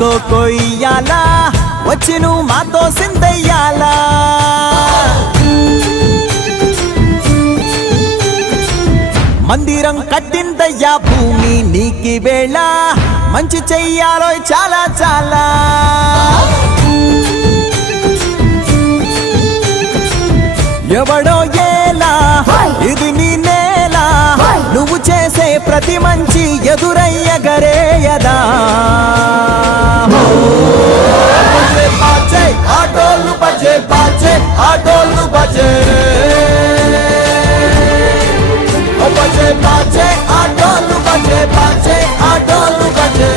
కొయ్యాలా వచ్చి నువ్వు మాతో సిందయ్యాలా మందిరం కట్టిందయ్యా భూమి నీకి వేళ మంచి చెయ్యాలో చాలా చాలా ఎవడో ఏలా ఇది నీ నేల నువ్వు చేసే ప్రతి మంచి ఎదురయ్యగరేయదా ఆటోలు బజే బాజే ఆటోలు బజే బజే బాజే ఆటోలు బజే బాజే ఆటోలు బజే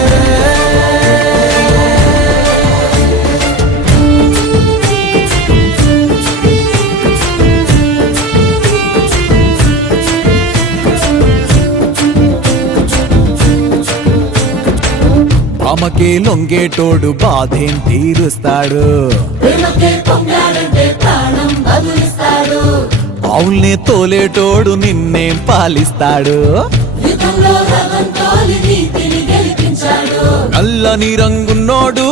అమ్మకే లొంగేటోడు బాధేం తీరుస్తాడు ఆవుల్నే తోలేటోడు నిన్నేం పాలిస్తాడు నల్లని రంగున్నోడు